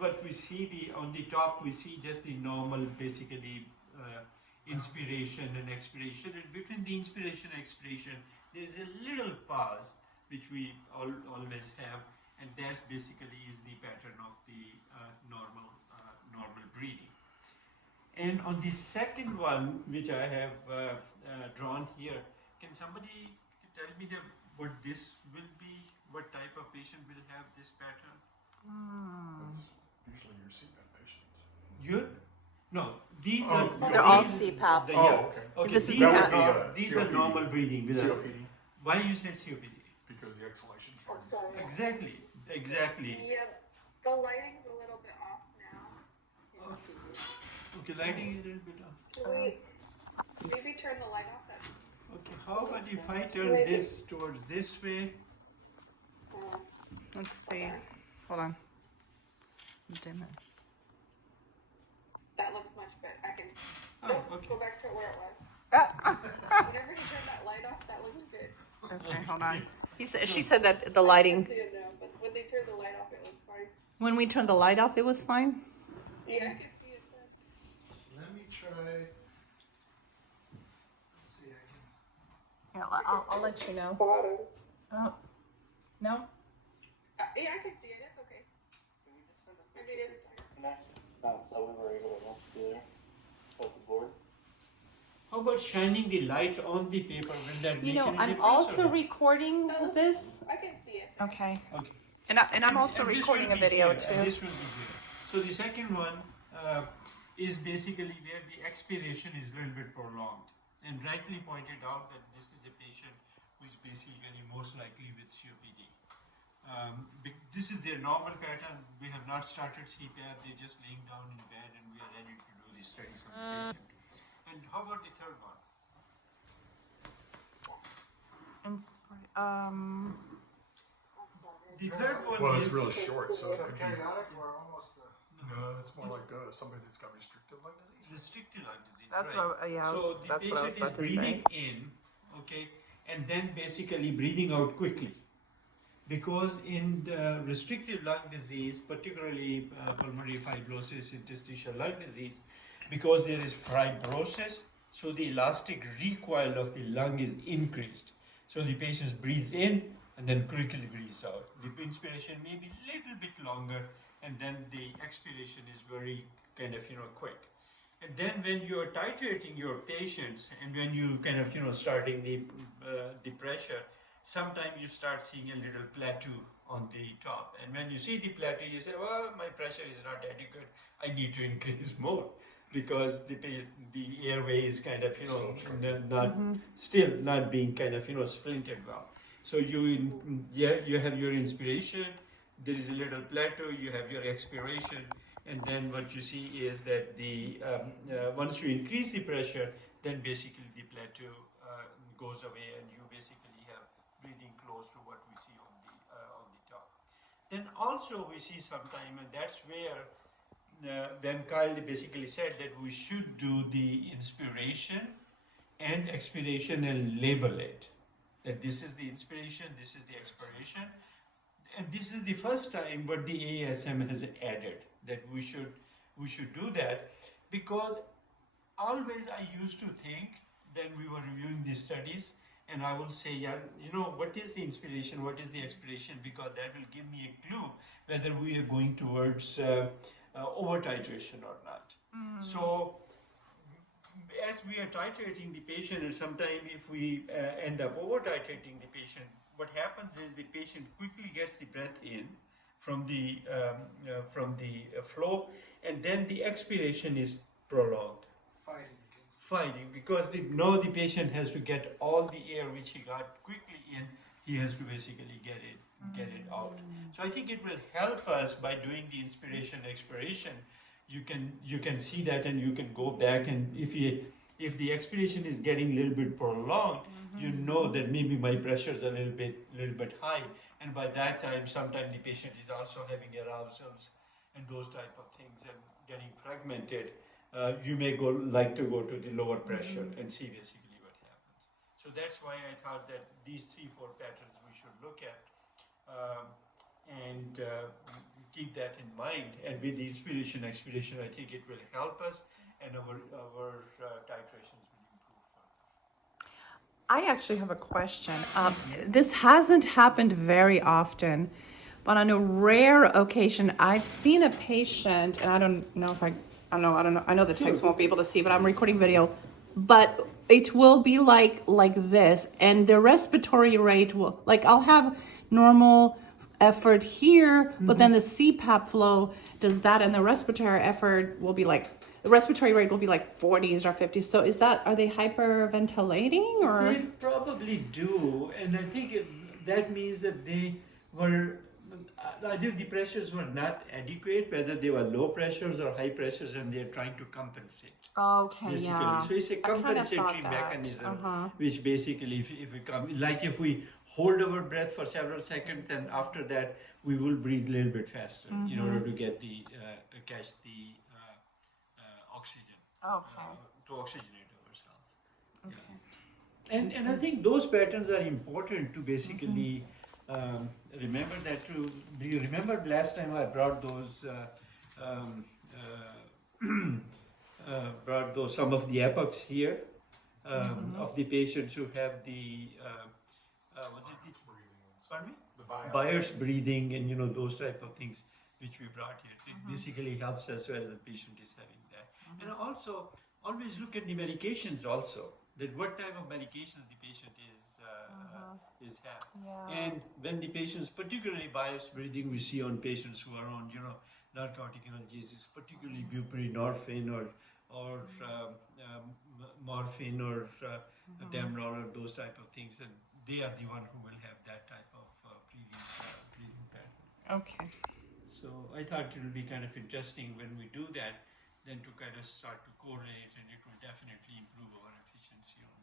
what we see, on the top we see just the normal, basically, inspiration and expiration, and between the inspiration and expiration there is a little pause which we always have, and that basically is the pattern of the normal breathing. And on the second one, which I have drawn here, can somebody tell me what this will be? What type of patient will have this pattern? That's usually your CPAP patients. No, these are They're all CPAP. Okay, The CPAP. these are normal breathing. COPD. Why you said COPD? Because the exhalation part is Exactly. Yeah, the lighting's a little bit off now. Okay, lighting is a little bit off. Can we maybe turn the light off? That's Okay, how about if I turn this towards this way? Let's see. Hold on. Dim it. that looks much better. I can Okay. go back to where it was. Whenever he turned that light off, that looked good. Okay, hold on. She said that the lighting. I can see it now, but when they turned the light off, it was fine. When we turned the light off, it was fine. Yeah, I can see it then. Let me try. Let's see. Yeah, I'll let you know. Bottom. Oh, no. Yeah, I can see it. It's okay. I mean, it's So we were able to work together with the board. How about shining the light on the paper? Will that make any I'm difference also or not? recording this. I can see it. Okay. Okay. And I'm also And this recording will a be video here, and too. this will be here. So the second one is basically where the expiration is a little bit prolonged, and rightly pointed out that this is a patient who is basically most likely with COPD. This is their normal pattern. We have not started CPAP. They're just laying down in bed, and we are ready to do the studies on the patient. And how about the third one? The third one Well, is it's really short, so it could be. Periodic or almost. No, it's more like somebody that's got restrictive lung disease. restricted lung disease. That's right. what, yeah. So the That's what I was patient is about to breathing say. in, okay, and then basically breathing out quickly. Because in the restrictive lung disease, particularly pulmonary fibrosis, interstitial lung disease, because there is fibrosis, so the elastic recoil of the lung is increased. So the patient breathes in and then quickly breathes out. The inspiration may be a little bit longer, and then the expiration is very kind of, quick. And then when you're titrating your patients, and when you kind of, starting the pressure, sometimes you start seeing a little plateau on the top. And when you see the plateau, you say, well, my pressure is not adequate. I need to increase more, because the airway is kind of, still not being kind of, splinted well. So you have your inspiration, there is a little plateau, you have your expiration, and then what you see is that once you increase the pressure, then basically the plateau goes away, and you basically have breathing close to what we see on the top. Then also we see sometime, and that's where when Kyle basically said that we should do the inspiration and expiration and label it. That this is the inspiration, this is the expiration, and this is the first time what the ASM has added, that we should do that, because always I used to think when we were reviewing these studies, and I will say, what is the inspiration, what is the expiration, because that will give me a clue whether we are going towards over titration or not. So as we are titrating the patient, and sometimes if we end up over titrating the patient, what happens is the patient quickly gets the breath in from the flow, and then the expiration is prolonged. Fighting, because now the patient has to get all the air which he got quickly in, he has to basically get it out. So I think it will help us by doing the inspiration expiration. You can see that, and you can go back, and if the expiration is getting a little bit prolonged, you know that maybe my pressure is a little bit high, and by that time sometimes the patient is also having arousals and those type of things and getting fragmented. You may like to go to the lower pressure and see basically what happens. So that's why I thought that these 3-4 patterns we should look at, and keep that in mind, and with the inspiration, expiration, I think it will help us, and our titrations will improve further. I actually have a question. This hasn't happened very often, but on a rare occasion, I've seen a patient, and I don't know if I don't know. I know the text won't be able to see, but I'm recording video. But it will be like this, and the respiratory rate will, like, I'll have normal effort here, but then the CPAP flow does that, and the respiratory effort will be like, the respiratory rate will be like 40s or 50s. So are they hyperventilating or? They probably do, and I think that means that they were either the pressures were not adequate, whether they were low pressures or high pressures, and they're trying to compensate. Okay, Basically, yeah. so it's a I kinda compensatory thought that. mechanism, which basically, if we come, like if we hold our breath for several seconds, and after that we will breathe a little bit faster in order to get the catch the oxygen, to oxygenate ourselves. Okay. And I think those patterns are important to basically remember that. Do you remember last time I brought those some of the epochs here of the patients who have the was it the pardon me? The Byers breathing and those type of things which we brought here. It basically helps as well as the patient is having that. And also always look at the medications also, that what type of medications the patient is having. Yeah. And when the patients, particularly Byers breathing, we see on patients who are on narcotic analgesics, particularly buprenorphine or morphine or Demerol or those type of things, and they are the one who will have that type of breathing pattern. Okay. So I thought it will be kind of interesting when we do that, then to kind of start to correlate, and it will definitely improve our efficiency on